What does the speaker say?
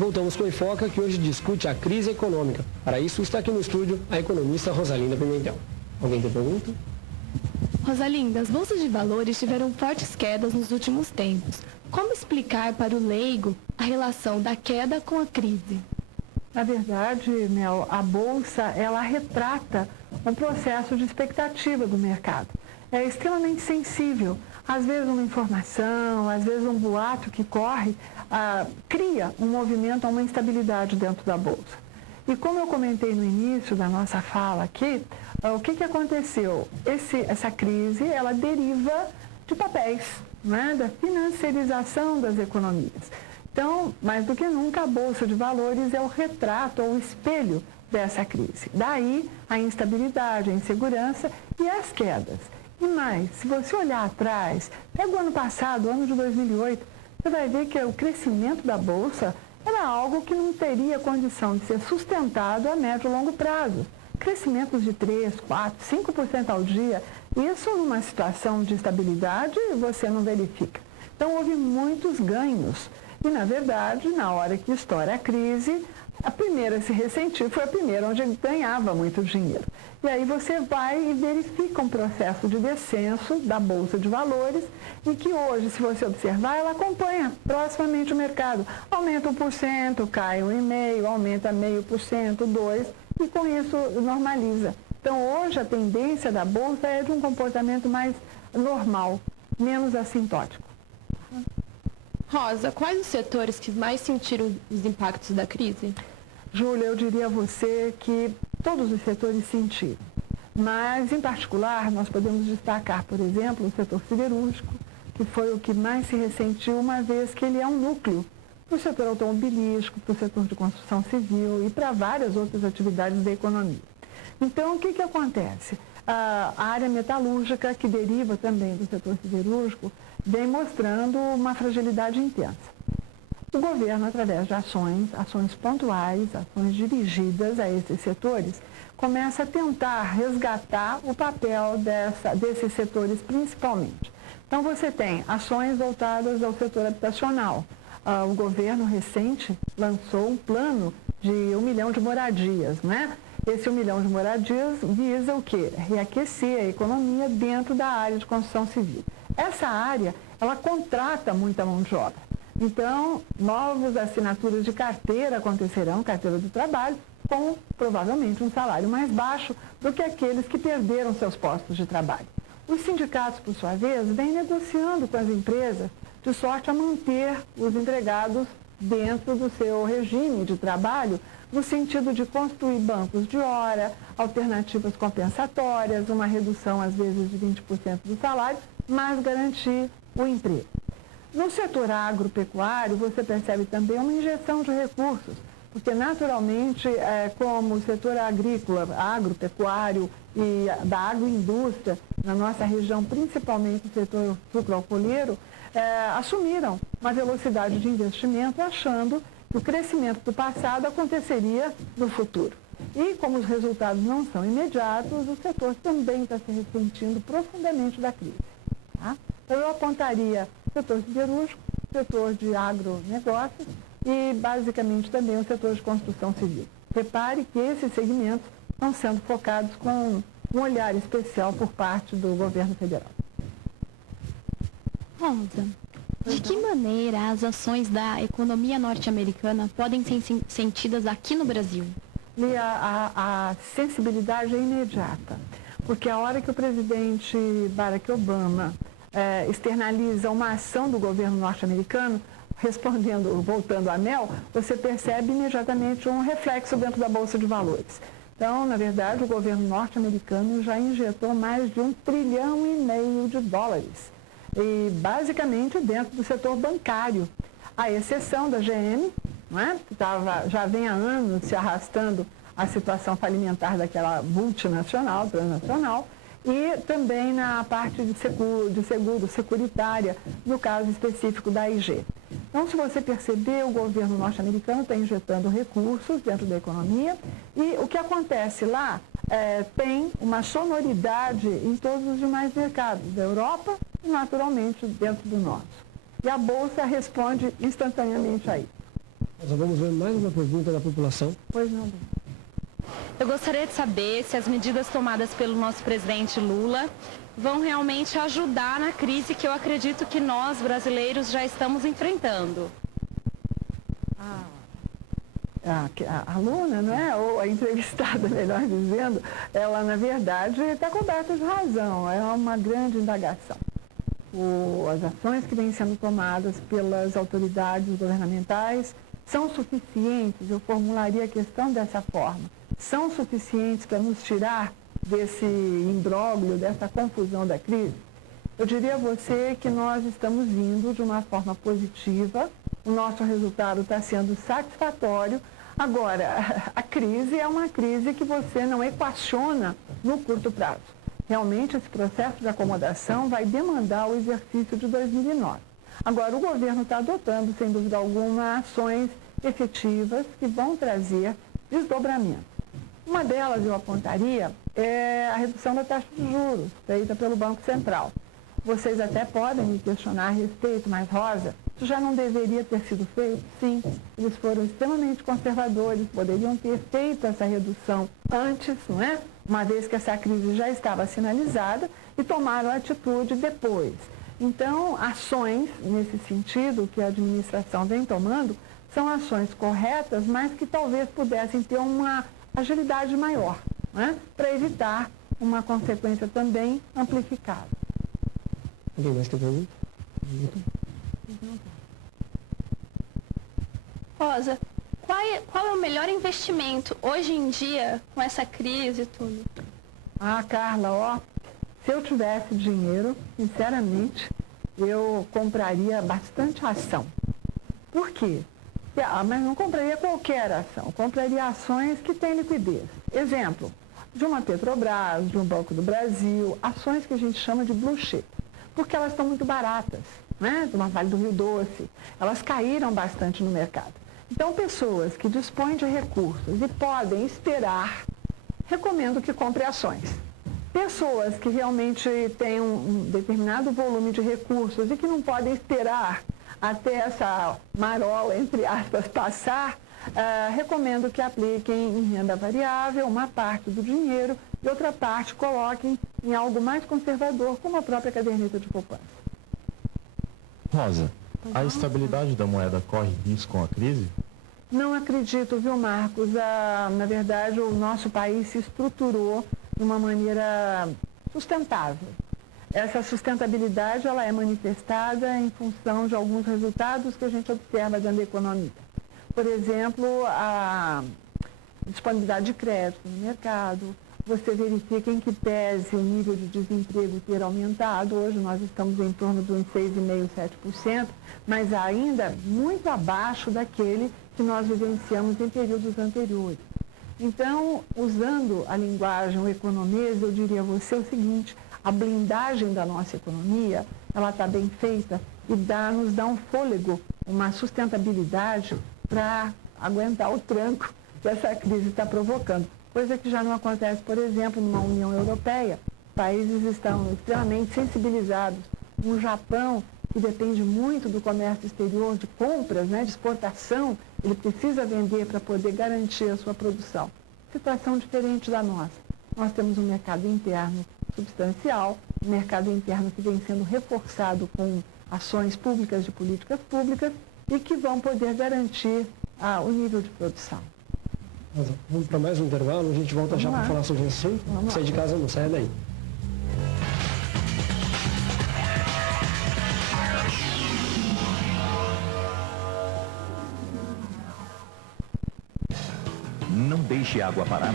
Voltamos com o Enfoca, que hoje discute a crise econômica. Para isso, está aqui no estúdio a economista Rosalinda Pimentel. Alguém tem pergunta? Rosalinda, as bolsas de valores tiveram fortes quedas nos últimos tempos. Como explicar para o leigo a relação da queda com a crise? Na verdade, Mel, a bolsa, ela retrata um processo de expectativa do mercado. É extremamente sensível. Às vezes uma informação, às vezes um boato que corre, cria um movimento, uma instabilidade dentro da bolsa. E como eu comentei no início da nossa fala aqui, o que aconteceu? Essa crise, ela deriva de papéis, né? Da financiarização das economias. Então, mais do que nunca, a Bolsa de Valores é o retrato ou o espelho dessa crise. Daí a instabilidade, a insegurança e as quedas. E mais, se você olhar atrás, pega o ano passado, o ano de 2008, você vai ver que o crescimento da Bolsa era algo que não teria condição de ser sustentado a médio e longo prazo. Crescimentos de 3%, 4%, 5% ao dia, isso numa situação de estabilidade você não verifica. Então houve muitos ganhos. E, na verdade, na hora que estoura a crise, a primeira a se ressentir foi a primeira onde ganhava muito dinheiro. E aí você vai e verifica um processo de descenso da Bolsa de Valores, em que hoje, se você observar, ela acompanha proximamente o mercado. Aumenta 1%, cai 1,5%, aumenta 0,5%, 2%, e com isso normaliza. Então, hoje a tendência da Bolsa é de um comportamento mais normal, menos assintótico. Rosa, quais os setores que mais sentiram os impactos da crise? Júlia, eu diria a você que todos os setores sentiram. Mas, em particular, nós podemos destacar, por exemplo, o setor siderúrgico, que foi o que mais se ressentiu, uma vez que ele é um núcleo para o setor automobilístico, para o setor de construção civil e para várias outras atividades da economia. Então, o que acontece? A área metalúrgica, que deriva também do setor siderúrgico, vem mostrando uma fragilidade intensa. O governo, através de ações pontuais, ações dirigidas a esses setores, começa a tentar resgatar o papel desses setores principalmente. Então, você tem ações voltadas ao setor habitacional. O governo recente lançou um plano de 1 milhão de moradias, né? Esse 1 milhão de moradias visa o quê? Reaquecer a economia dentro da área de construção civil. Essa área, ela contrata muita mão de obra. Então, novas assinaturas de carteira acontecerão, carteira do trabalho, com provavelmente um salário mais baixo do que aqueles que perderam seus postos de trabalho. Os sindicatos, por sua vez, vêm negociando com as empresas de sorte a manter os empregados dentro do seu regime de trabalho, no sentido de construir bancos de hora, alternativas compensatórias, uma redução, às vezes, de 20% do salário, mas garantir o emprego. No setor agropecuário, você percebe também uma injeção de recursos, porque, naturalmente, como o setor agrícola, agropecuário e da agroindústria, na nossa região, principalmente o setor sucroalcooleiro, assumiram uma velocidade de investimento, achando que o crescimento do passado aconteceria no futuro. E, como os resultados não são imediatos, o setor também está se ressentindo profundamente da crise. Tá? Então, eu apontaria o setor siderúrgico, o setor de agronegócios e, basicamente, também o setor de construção civil. Repare que esses segmentos estão sendo focados com um olhar especial por parte do governo federal. Rosa, de que maneira as ações da economia norte-americana podem ser sentidas aqui no Brasil? E a sensibilidade é imediata, porque a hora que o presidente Barack Obama externaliza uma ação do governo norte-americano, voltando à Mel, você percebe imediatamente um reflexo dentro da Bolsa de Valores. Então, na verdade, o governo norte-americano já injetou mais de 1,5 trilhão de dólares. E basicamente dentro do setor bancário, à exceção da GM, né, que já vem há anos se arrastando a situação falimentar daquela multinacional, transnacional, e também na parte de seguro, securitária, no caso específico da IG. Então, se você perceber, o governo norte-americano está injetando recursos dentro da economia e o que acontece lá tem uma sonoridade em todos os demais mercados da Europa e, naturalmente, dentro do nosso. E a Bolsa responde instantaneamente a isso. Nós vamos ver mais uma pergunta da população. Pois não. Eu gostaria de saber se as medidas tomadas pelo nosso presidente Lula vão realmente ajudar na crise que eu acredito que nós, brasileiros, já estamos enfrentando. A aluna, não é? Ou a entrevistada, melhor dizendo, ela, na verdade, está coberta de razão. É uma grande indagação. As ações que vêm sendo tomadas pelas autoridades governamentais são suficientes, eu formularia a questão dessa forma, são suficientes para nos tirar desse imbróglio, dessa confusão da crise? Eu diria a você que nós estamos indo de uma forma positiva, o nosso resultado está sendo satisfatório. Agora, a crise é uma crise que você não equaciona no curto prazo. Realmente, esse processo de acomodação vai demandar o exercício de 2009. Agora, o governo está adotando, sem dúvida alguma, ações efetivas que vão trazer desdobramento. Uma delas, eu apontaria, é a redução da taxa de juros, feita pelo Banco Central. Vocês até podem me questionar a respeito, mas, Rosa, isso já não deveria ter sido feito? Sim, eles foram extremamente conservadores, poderiam ter feito essa redução antes, não é? Uma vez que essa crise já estava sinalizada, e tomaram a atitude depois. Então, ações nesse sentido que a administração vem tomando são ações corretas, mas que talvez pudessem ter uma agilidade maior, né? Para evitar uma consequência também amplificada. Alguém mais quer pergunta? Rosa, qual é o melhor investimento hoje em dia com essa crise e tudo? Carla, se eu tivesse dinheiro, sinceramente, eu compraria bastante ação. Por quê? Mas não compraria qualquer ação, compraria ações que têm liquidez. Exemplo, de uma Petrobras, de um Banco do Brasil, ações que a gente chama de blue chip, porque elas estão muito baratas, né? De uma Vale do Rio Doce, elas caíram bastante no mercado. Então, pessoas que dispõem de recursos e podem esperar, recomendo que compre ações. Pessoas que realmente têm um determinado volume de recursos e que não podem esperar até essa marola, entre aspas, passar, recomendo que apliquem em renda variável uma parte do dinheiro e outra parte coloquem em algo mais conservador, como a própria caderneta de poupança. Rosa, a estabilidade da moeda corre risco com a crise? Não acredito, viu, Marcos? Na verdade, o nosso país se estruturou de uma maneira sustentável. Essa sustentabilidade ela é manifestada em função de alguns resultados que a gente observa dentro da economia. Por exemplo, a disponibilidade de crédito no mercado. Você verifica em que pese o nível de desemprego ter aumentado. Hoje nós estamos em torno de uns 6,5%, 7%, mas ainda muito abaixo daquele que nós vivenciamos em períodos anteriores. Então, usando a linguagem economesa, eu diria a você o seguinte: a blindagem da nossa economia, ela está bem feita e nos dá um fôlego, uma sustentabilidade para aguentar o tranco que essa crise está provocando. Coisa que já não acontece, por exemplo, numa União Europeia. Países estão extremamente sensibilizados. Um Japão, que depende muito do comércio exterior, de compras, né, de exportação, ele precisa vender para poder garantir a sua produção. Situação diferente da nossa. Nós temos um mercado interno substancial, um mercado interno que vem sendo reforçado com ações públicas de políticas públicas e que vão poder garantir o nível de produção. Vamos para mais um intervalo, a gente volta já para falar sobre esse assunto. Sai de casa, não saia daí. Não deixe água parar.